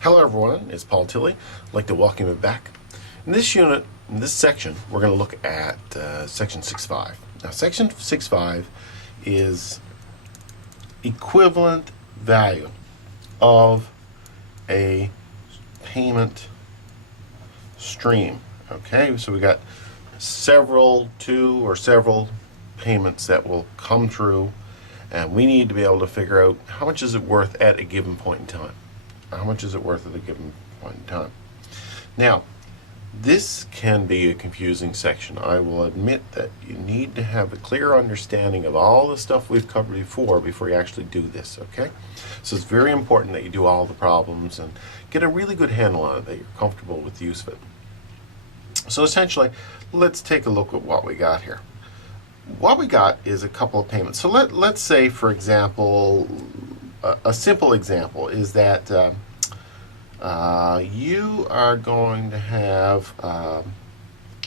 Hello everyone, it's Paul Tilley. I'd like to welcome you back. In this unit, in this section, we're going to look at section 6.5. Now section 6.5 is equivalent value of a payment stream. Okay, so we got two or several payments that will come through, and we need to be able to figure out how much is it worth at a given point in time. How much is it worth at a given point in time? Now, this can be a confusing section. I will admit that you need to have a clear understanding of all the stuff we've covered before you actually do this, okay? So it's very important that you do all the problems and get a really good handle on it, that you're comfortable with the use of it. So essentially, let's take a look at what we got here. What we got is a couple of payments. So let's say, for example, a simple example is that you are going to have,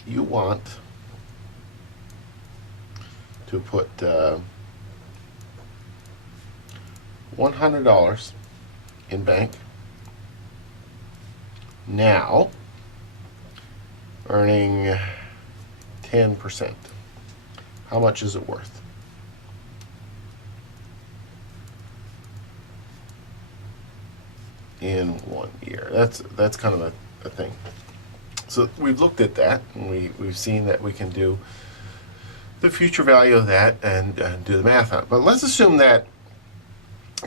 you want to put $100 in bank now, earning 10%. How much is it worth? In 1 year. That's kind of a thing. So we've looked at that, and we've seen that we can do the future value of that and do the math on it. But let's assume that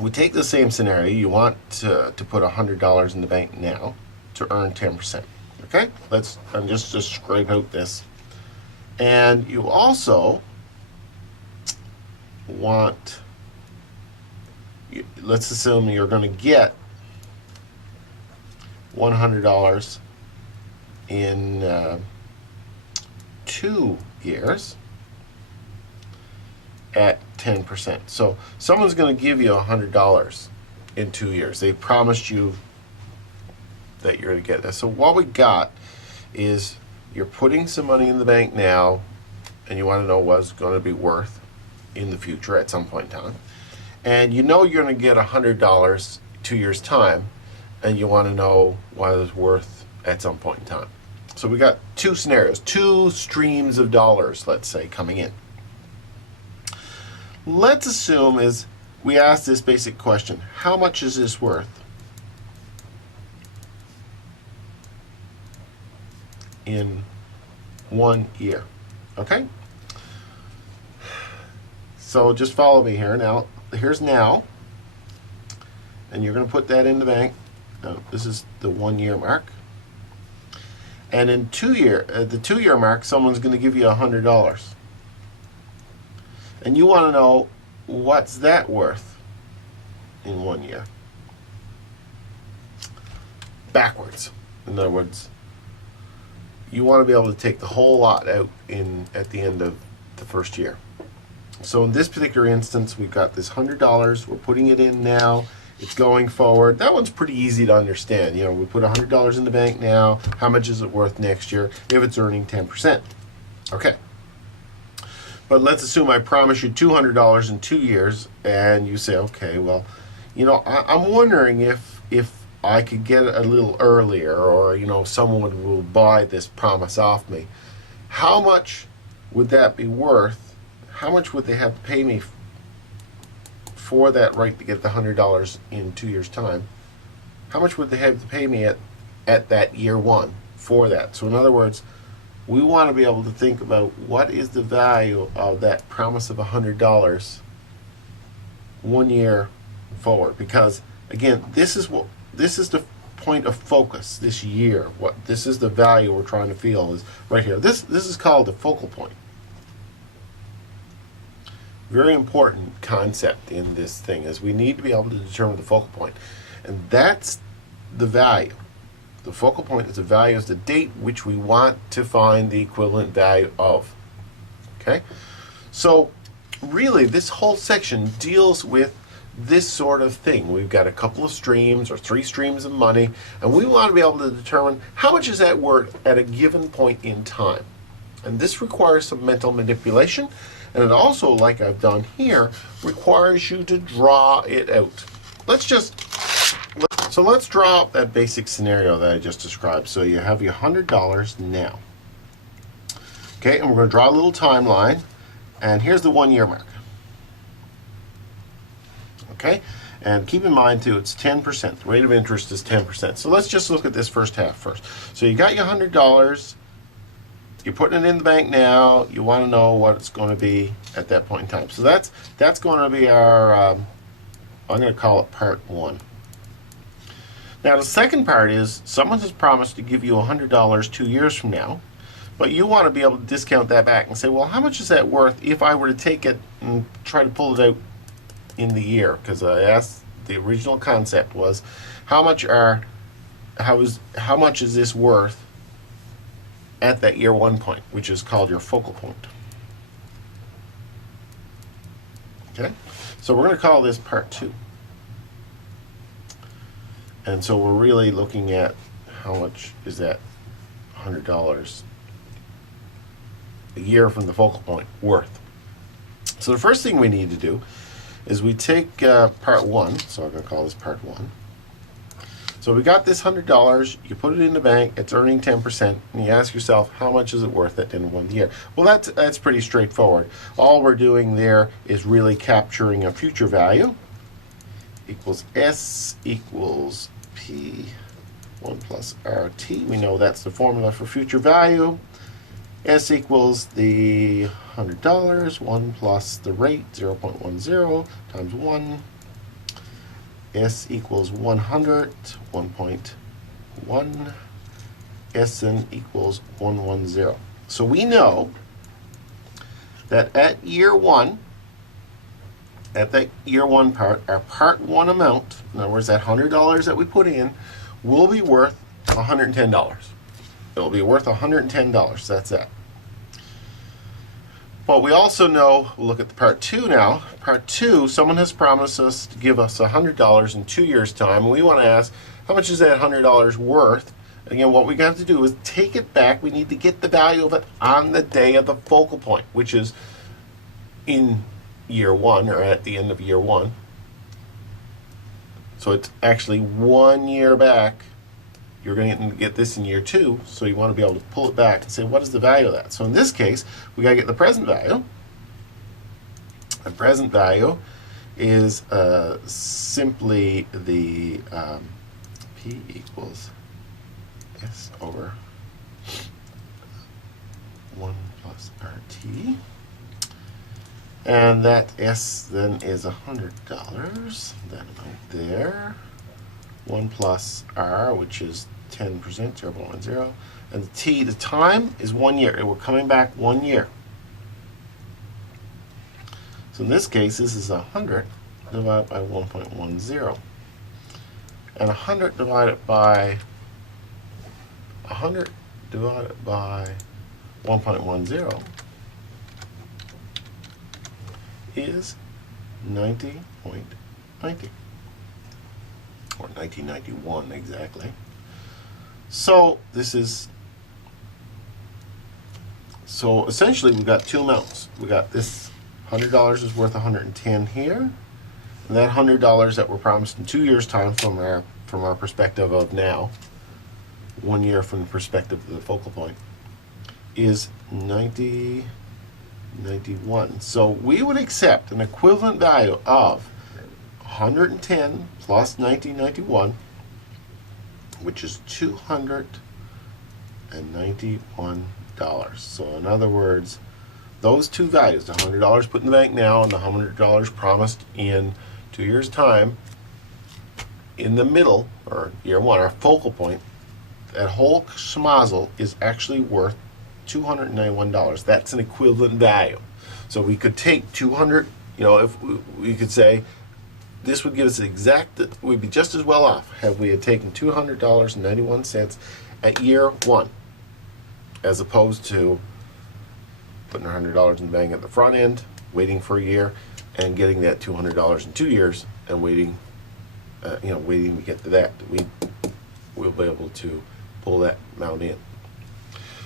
we take the same scenario. You want to put $100 in the bank now to earn 10%. Okay? I'm just scrape out this. And you also want, let's assume you're going to get $100 in 2 years at 10%. So someone's going to give you $100 in 2 years. They promised you that you're going to get that. So what we got is you're putting some money in the bank now, and you want to know what it's going to be worth in the future at some point in time. And you know you're going to get $100 2 years' time, and you want to know what it's worth at some point in time. So we got two scenarios, two streams of dollars, let's say, coming in. Let's assume is we ask this basic question: how much is this worth in 1 year? Okay? So just follow me here. Now, here's now, and you're going to put that in the bank. This is the 1 year mark, and in the 2 year mark, someone's going to give you $100, and you want to know what's that worth in 1 year. Backwards, in other words, you want to be able to take the whole lot out at the end of the first year. So in this particular instance, we've got this $100. We're putting it in now. It's going forward. That one's pretty easy to understand. You know, we put $100 in the bank now. How much is it worth next year if it's earning 10%? Okay. But let's assume I promise you $200 in 2 years, and you say, okay, well, you know, I'm wondering if I could get it a little earlier, or, you know, someone will buy this promise off me. How much would that be worth? How much would they have to pay me for that right to get the $100 in 2 years' time? How much would they have to pay me at that year one for that? So in other words, we want to be able to think about what is the value of that promise of $100 1 year forward, because again, this is the point of focus this year. This is the value we're trying to feel is right here. This is called the focal point. Very important concept in this thing is we need to be able to determine the focal point, and that's the value. The focal point is the value, is the date which we want to find the equivalent value of. Okay, so really this whole section deals with this sort of thing. We've got a couple of streams or 3 streams of money, and we want to be able to determine how much is that worth at a given point in time. And this requires some mental manipulation, and it also, like I've done here, requires you to draw it out. So let's draw up that basic scenario that I just described. So you have your $100 now. Okay, and we're going to draw a little timeline, and here's the 1 year mark. Okay, and keep in mind too, it's 10%. The rate of interest is 10%. So let's just look at this first half first. So you got your $100, you're putting it in the bank now, you want to know what it's going to be at that point in time. So that's going to be our, I'm going to call it part 1. Now the second part is, someone has promised to give you $100 2 years from now, but you want to be able to discount that back and say, well, how much is that worth if I were to take it and try to pull it out in the year? Because I asked, the original concept was, how much is this worth at that year 1 point, which is called your focal point. Okay, so we're going to call this part 2. And so we're really looking at how much is that $100 a year from the focal point worth. So the first thing we need to do is we take part 1, so I'm going to call this part 1. So we got this $100, you put it in the bank, it's earning 10%, and you ask yourself, how much is it worth at the end of 1 year? Well, that's pretty straightforward. All we're doing there is really capturing a future value, equals S equals P 1 plus RT. We know that's the formula for future value. S equals the $100, 1 plus the rate, 0.10 times 1. S equals 100, 1.1. Sn equals 110. So we know that at year 1, at that year 1 part, our part 1 amount, in other words, that $100 that we put in, will be worth $110. It'll be worth $110. That's that. But we also know, we'll look at the part 2 now. Part 2, someone has promised us to give us $100 in 2 years' time, and we want to ask, how much is that $100 worth? Again, what we got to do is take it back. We need to get the value of it on the day of the focal point, which is in year 1, or at the end of year 1. So it's actually 1 year back. You're going to get this in year 2, so you want to be able to pull it back and say, what is the value of that? So in this case, we got to get the present value. The present value is simply the P equals S over 1 plus RT. And that S then is $100, that amount there. 1 plus R, which is 10%, 0.10. And the T, the time, is 1 year. We're coming back 1 year. So in this case, this is 100 divided by 1.10. And 100 divided by 1.10 is 90.90. Or 1991 exactly. So this is, so essentially we've got two amounts. We got this $100 is worth 110 here, and that $100 that we're promised in 2 years' time from our perspective of now, 1 year from the perspective of the focal point, is 90.91. So we would accept an equivalent value of 110 plus 1991, which is $291. So in other words, those two values, the $100 put in the bank now and the $100 promised in 2 years' time, in the middle, or year 1, our focal point, that whole schmozzle is actually worth $291. That's an equivalent value. So we could take 200, if we could say, this would give us the exact, we'd be just as well off had we had taken $200.91 at year 1, as opposed to putting $100 in the bank at the front end, waiting for a year, and getting that $200 in 2 years, and waiting to get to that. We'll be able to pull that amount in.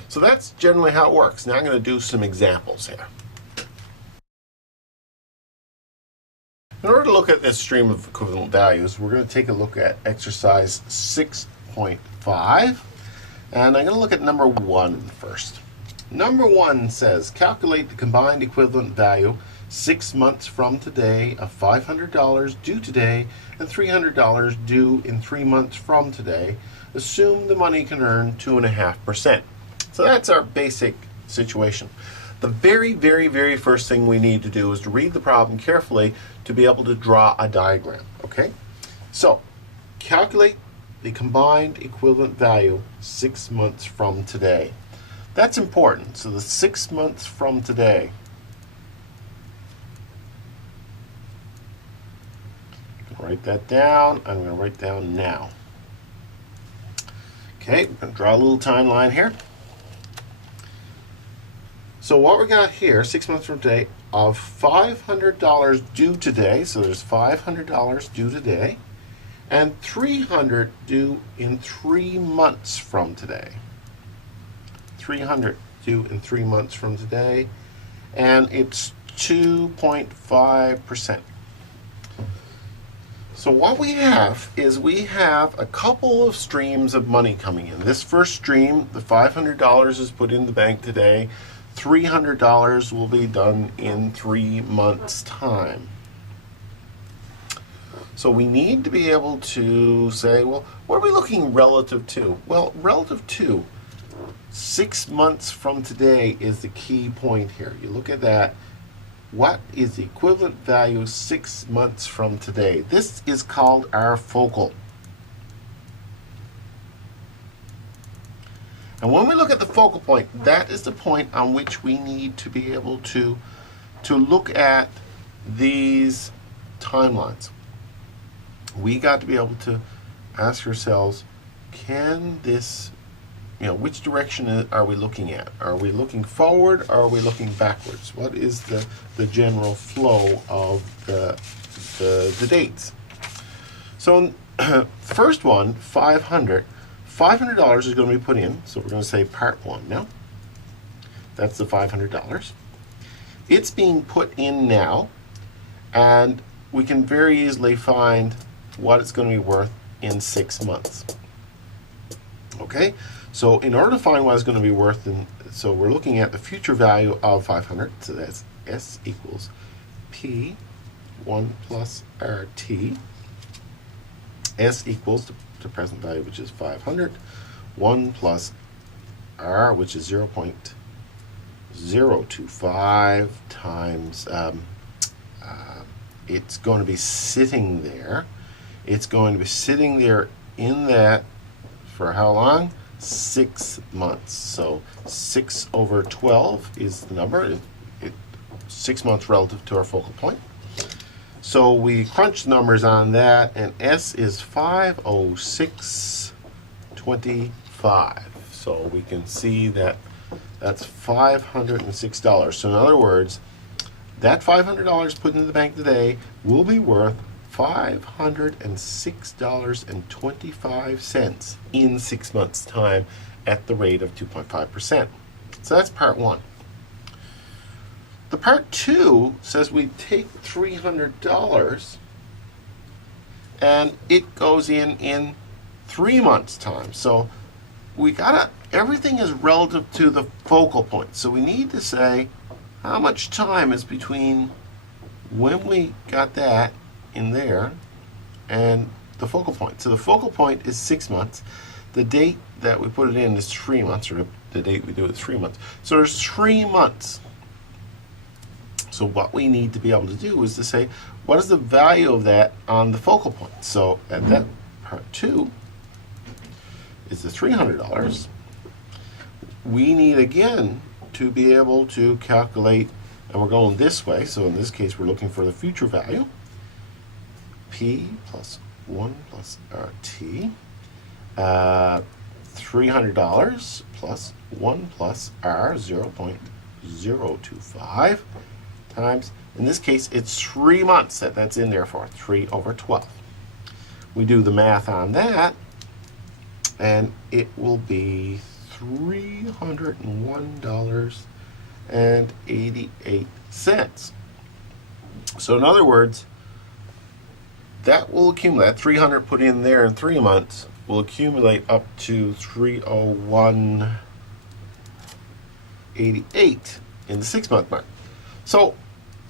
So that's generally how it works. Now I'm going to do some examples here. In order to look at this stream of equivalent values, we're going to take a look at exercise 6.5, and I'm going to look at number 1 first. Number 1 says, calculate the combined equivalent value 6 months from today of $500 due today and $300 due in 3 months from today. Assume the money can earn 2.5%. So that's our basic situation. The very first thing we need to do is to read the problem carefully to be able to draw a diagram, okay? So, calculate the combined equivalent value 6 months from today. That's important. So the 6 months from today. Write that down. I'm going to write down now. Okay, we're going to draw a little timeline here. So what we got here, 6 months from today, of $500 due today, so there's $500 due today, and $300 due in 3 months from today. $300 due in 3 months from today, and it's 2.5%. So what we have is we have a couple of streams of money coming in. This first stream, the $500 is put in the bank today. $300 will be done in 3 months' time. So we need to be able to say, well, what are we looking relative to? Well, relative to 6 months from today is the key point here. You look at that. What is the equivalent value 6 months from today? This is called our focal. And when we look at the focal point, that is the point on which we need to be able to look at these timelines. We got to be able to ask ourselves, can this, which direction are we looking at? Are we looking forward or are we looking backwards? What is the general flow of the dates? So first one, $500 is going to be put in, so we're going to say part 1 now. That's the $500. It's being put in now, and we can very easily find what it's going to be worth in 6 months. Okay, so in order to find what it's going to be worth, so we're looking at the future value of 500, so that's S equals P 1 plus RT. S equals the present value, which is 500, 1 plus R, which is 0.025 times, it's going to be sitting there. It's going to be sitting there in that for how long? 6 months. So 6 over 12 is the number. 6 months relative to our focal point. So we crunch numbers on that, and S is 506.25. So we can see that that's $506. So in other words, that $500 put into the bank today will be worth $506.25 in 6 months' time at the rate of 2.5%. So that's part 1. The part 2 says we take $300 and it goes in 3 months' time. So we gotta, everything is relative to the focal point. So we need to say how much time is between when we got that in there and the focal point. So the focal point is 6 months. The date that we put it in is 3 months, or the date we do it is 3 months. So there's 3 months. So what we need to be able to do is to say, what is the value of that on the focal point? So at that part 2 is the $300. We need again to be able to calculate, and we're going this way, so in this case we're looking for the future value, P plus 1 plus RT, $300 plus 1 plus R, 0.025, times, in this case it's 3 months that's in there for, 3 over 12. We do the math on that, and it will be $301.88. So in other words, that will accumulate. 300 put in there in 3 months will accumulate up to 301.88 in the 6-month mark. So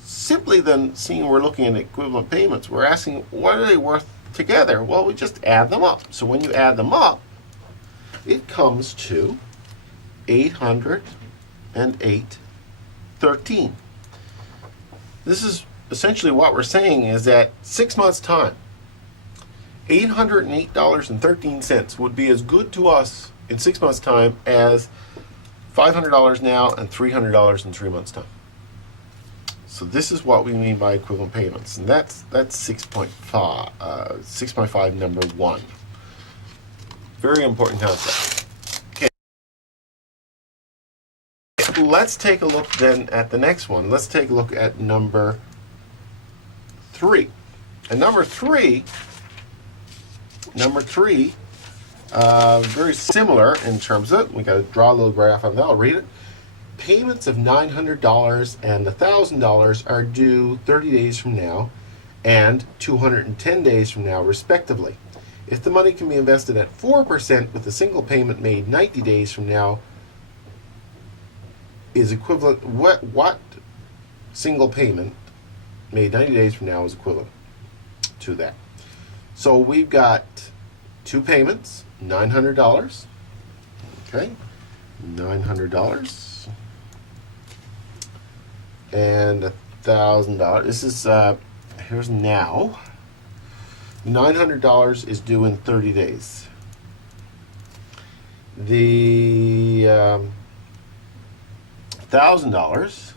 simply then, seeing we're looking at equivalent payments, we're asking what are they worth together? Well, we just add them up. So when you add them up, it comes to 808.13. This is essentially what we're saying is that 6 months' time, $808.13 would be as good to us in 6 months' time as $500 now and $300 in 3 months' time. So this is what we mean by equivalent payments, and that's 6.5 number 1. Very important concept. Okay, let's take a look then at the next one. Let's take a look at number 3. And number three, very similar in terms of, we got to draw a little graph on that. I'll read it. Payments of $900 and $1,000 are due 30 days from now and 210 days from now, respectively. If the money can be invested at 4% with a single payment made 90 days from now is equivalent, what single payment made 90 days from now is equivalent to that? So we've got 2 payments, $900, okay, $900. And $1,000. This is here's now. $900 is due in 30 days. The $1,000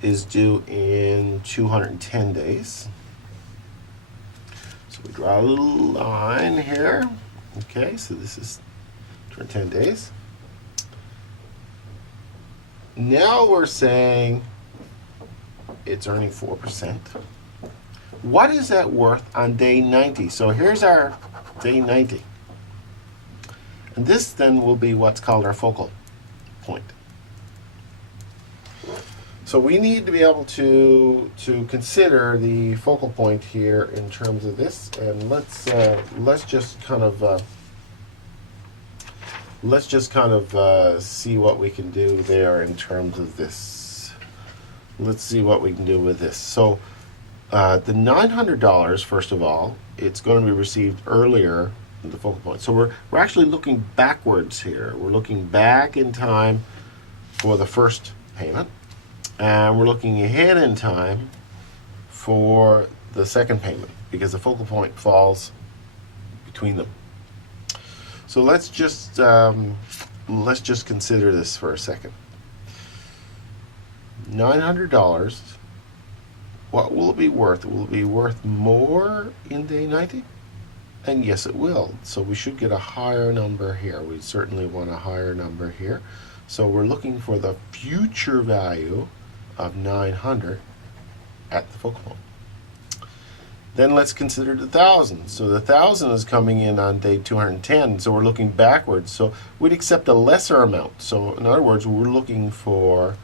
is due in 210 days. So we draw a little line here. Okay, so this is 210 days. Now we're saying it's earning 4%. What is that worth on day 90? So here's our day 90. And this then will be what's called our focal point. So we need to be able to consider the focal point here in terms of this, and let's just kind of see what we can do there in terms of this. Let's see what we can do with this. So the $900, first of all, it's going to be received earlier than the focal point. So we're actually looking backwards here. We're looking back in time for the first payment, and we're looking ahead in time for the second payment because the focal point falls between them. So let's just consider this for a second. $900. What will it be worth? Will it be worth more in day 90? And yes, it will. So we should get a higher number here. We certainly want a higher number here. So we're looking for the future value of 900 at the focal point. Then let's consider the 1,000. So the 1,000 is coming in on day 210, so we're looking backwards. So we'd accept a lesser amount. So in other words, we're looking for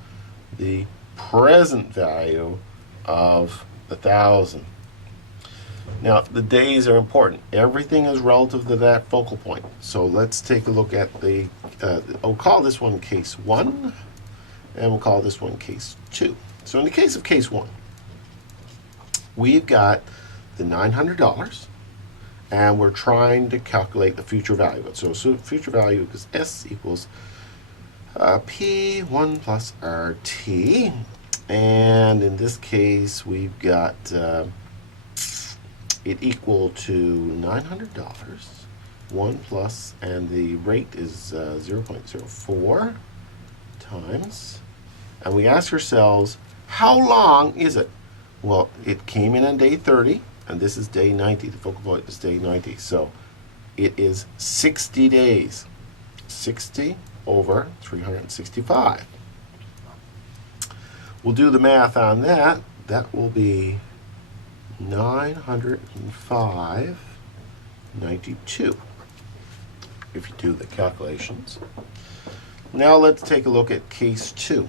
the present value of the 1,000. Now, the days are important. Everything is relative to that focal point. So let's take a look at the, I'll call this one case 1, and we'll call this one case 2. So in the case of case 1, we've got the $900, and we're trying to calculate the future value. So future value is S equals P1 plus RT, and in this case we've got it equal to $900, 1 plus, and the rate is 0.04 times, and we ask ourselves, how long is it? Well, it came in on day 30, and this is day 90. The focal point is day 90. So it is 60 days. 60 over 365. We'll do the math on that. That will be 905.92 if you do the calculations. Now let's take a look at case 2.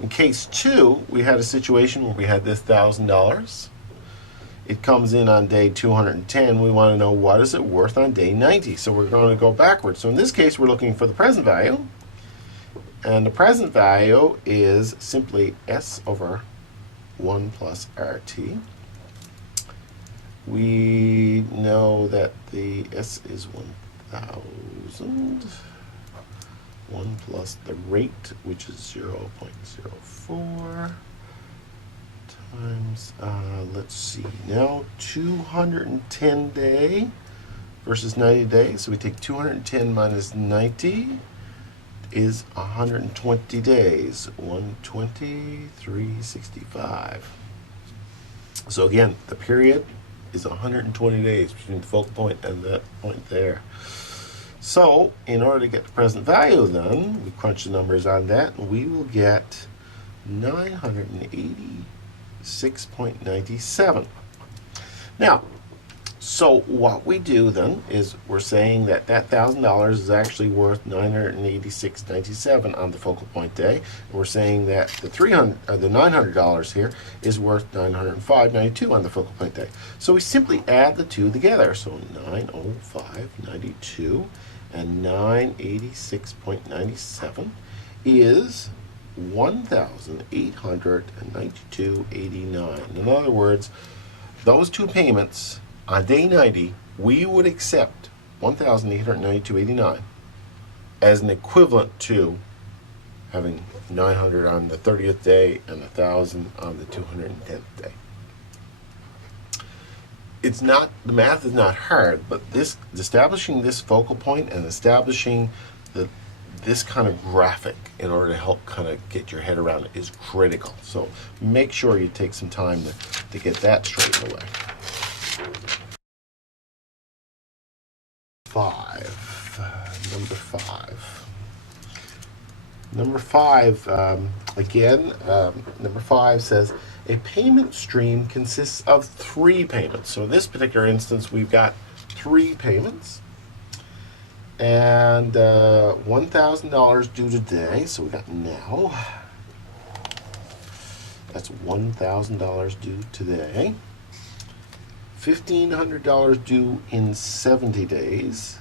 In case 2, we had a situation where we had this $1,000, it comes in on day 210. We want to know what is it worth on day 90. So we're going to go backwards. So in this case, we're looking for the present value. And the present value is simply S over 1 plus RT. We know that the S is 1,000. 1 plus the rate, which is 0.04 times, let's see, now 210 day versus 90 days. So we take 210 minus 90 is 120 days. 120, 365. So again, the period is 120 days between the focal point and that point there. So in order to get the present value then, we crunch the numbers on that, and we will get 986.97. Now, so what we do then is we're saying that that $1,000 is actually worth 986.97 on the focal point day. And we're saying that the $900 here is worth 905.92 on the focal point day. So we simply add the two together. So 905.92 and 986.97 is 1,892.89. In other words, those two payments on day 90, we would accept 1,892.89 as an equivalent to having 900 on the 30th day and 1,000 on the 210th day. It's not, the math is not hard, but this, establishing this focal point and establishing this kind of graphic in order to help kind of get your head around it is critical. So make sure you take some time to get that straight away. Number five, again, number 5 says a payment stream consists of 3 payments. So in this particular instance, we've got 3 payments. And $1,000 due today, so we got now. That's $1,000 due today. $1,500 due in 70 days.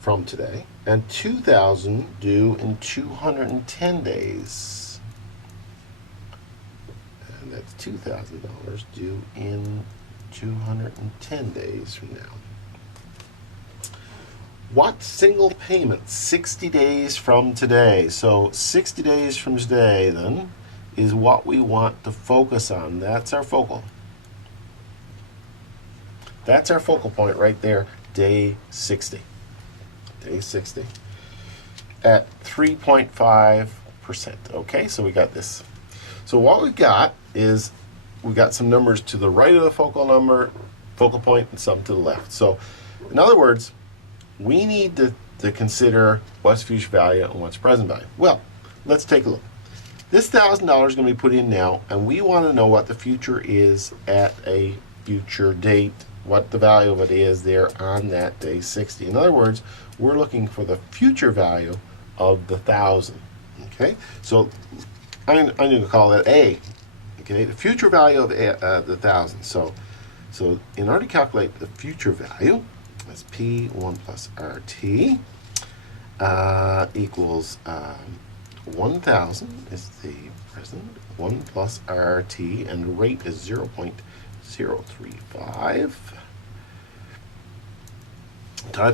From today. And $2,000 due in 210 days. And that's $2,000 due in 210 days from now. What single payment 60 days from today? So 60 days from today then is what we want to focus on. That's our focal. That's our focal point right there, day 60. Day 60 at 3.5%. Okay, so we got this. So what we got is we got some numbers to the right of the focal point, and some to the left. So in other words, we need to consider what's future value and what's present value. Well, let's take a look. This $1,000 is going to be put in now, and we want to know what the future is at a future date, what the value of it is there on that day 60. In other words, we're looking for the future value of the 1,000. Okay, so I'm going to call that A. Okay, the future value of the 1,000. So in order to calculate the future value, that's P1 plus RT equals 1,000 is the present, 1 plus RT, and the rate is 0.035.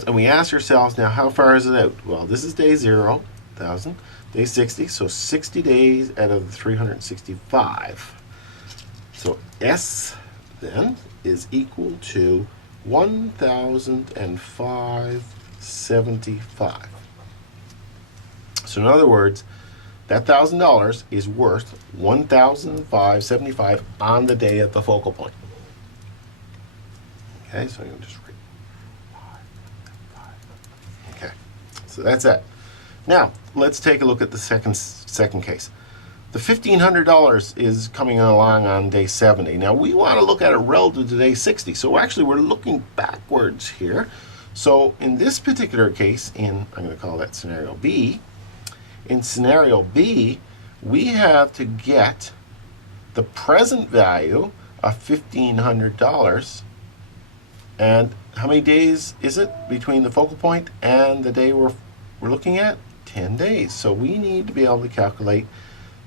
And we ask ourselves now, how far is it out? Well, this is day 0, 1,000, day 60, so 60 days out of the 365. So S then is equal to 1,005.75. So in other words, that $1,000 is worth 1,005.75 on the day of the focal point. Okay, so I'm going to just write 5. Okay, so that's it. Now let's take a look at the second case. The $1,500 is coming along on day 70. Now we want to look at it relative to day 60. So actually we're looking backwards here. So in this particular case, I'm going to call that scenario B. In scenario B, we have to get the present value of $1,500. And how many days is it between the focal point and the day we're looking at? 10 days. So we need to be able to calculate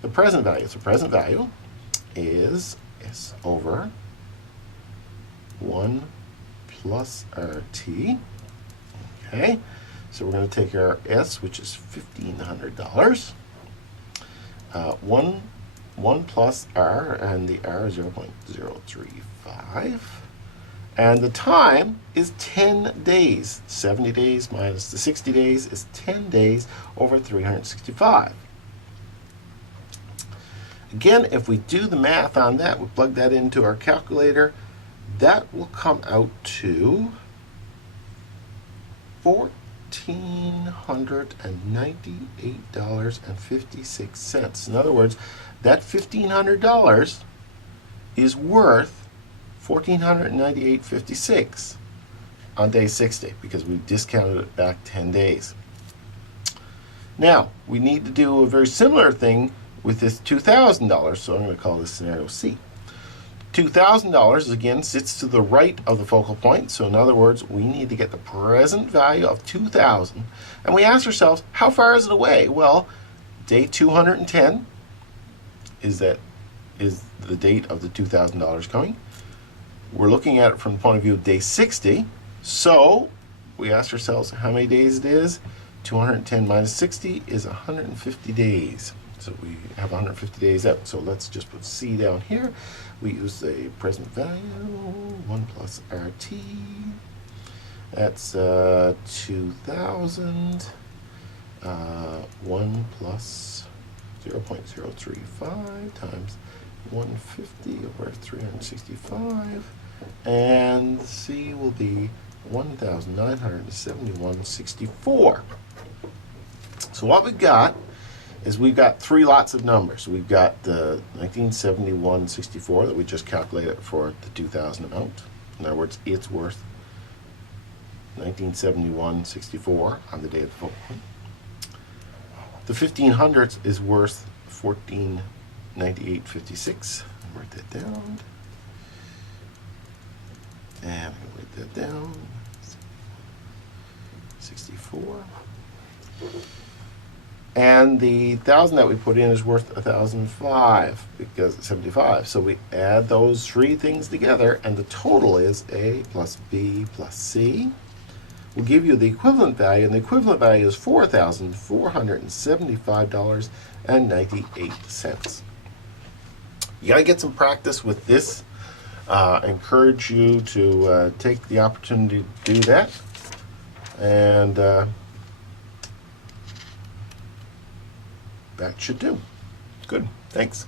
the present value. So present value is S over 1 plus RT. Okay, so we're going to take our S, which is $1,500. 1 plus R, and the R is 0.035. And the time is 10 days. 70 days minus the 60 days is 10 days over 365. Again, if we do the math on that, we plug that into our calculator, that will come out to $1,498.56. In other words, that $1,500 is worth $1,498.56 on day 60 because we discounted it back 10 days. Now, we need to do a very similar thing with this $2,000, so I'm going to call this scenario C. $2,000 again sits to the right of the focal point, so in other words, we need to get the present value of $2,000, and we ask ourselves, how far is it away? Well, day 210 is the date of the $2,000 coming. We're looking at it from the point of view of day 60, so we ask ourselves how many days it is. 210 minus 60 is 150 days. So we have 150 days out. So let's just put C down here. We use the present value, 1 plus RT. That's 2,000. 1 plus 0.035 times 150 over 365. And C will be 1,971.64. So what we've got is we've got three lots of numbers. We've got the 1971.64 that we just calculated for the 2,000 amount. In other words, it's worth 1971.64 on the day of the focal point. The 1,500 is worth 1498.56. Write that down. And I'm going to write that down. 64. And the 1,000 that we put in is worth 1,005 because it's 75. So we add those three things together, and the total is A plus B plus C. We'll give you the equivalent value, and the equivalent value is $4,475.98. You got to get some practice with this. I encourage you to take the opportunity to do that. And that should do. Good. Thanks.